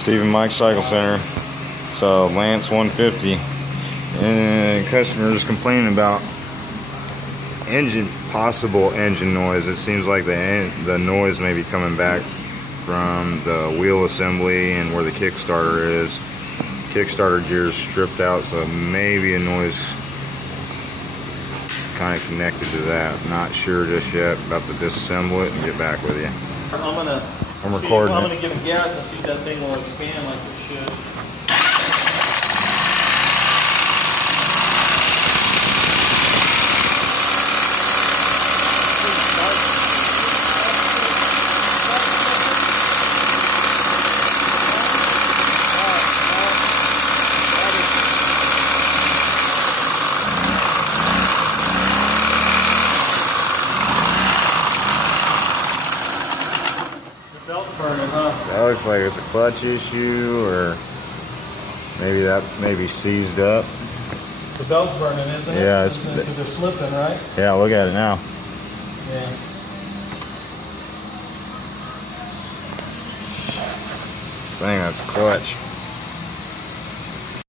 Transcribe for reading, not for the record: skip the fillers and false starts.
Steve and Mike Cycle Center. So Lance 150, and customers complaining about possible engine noise. It seems like the noise may be coming back from the wheel assembly and where the Kickstarter is. Kickstarter gears stripped out, so maybe a noise kind of connected to that. Not sure just yet. About to disassemble it and get back with you. I'm recording. I'm gonna give it gas and see if that thing will expand like it should. Belt's burning, huh? That looks like it's a clutch issue, or maybe that may be seized up. The belt's burning, isn't it? Yeah, it's because they're slipping, right? Yeah, look at it now. Yeah. This thing, that's a clutch.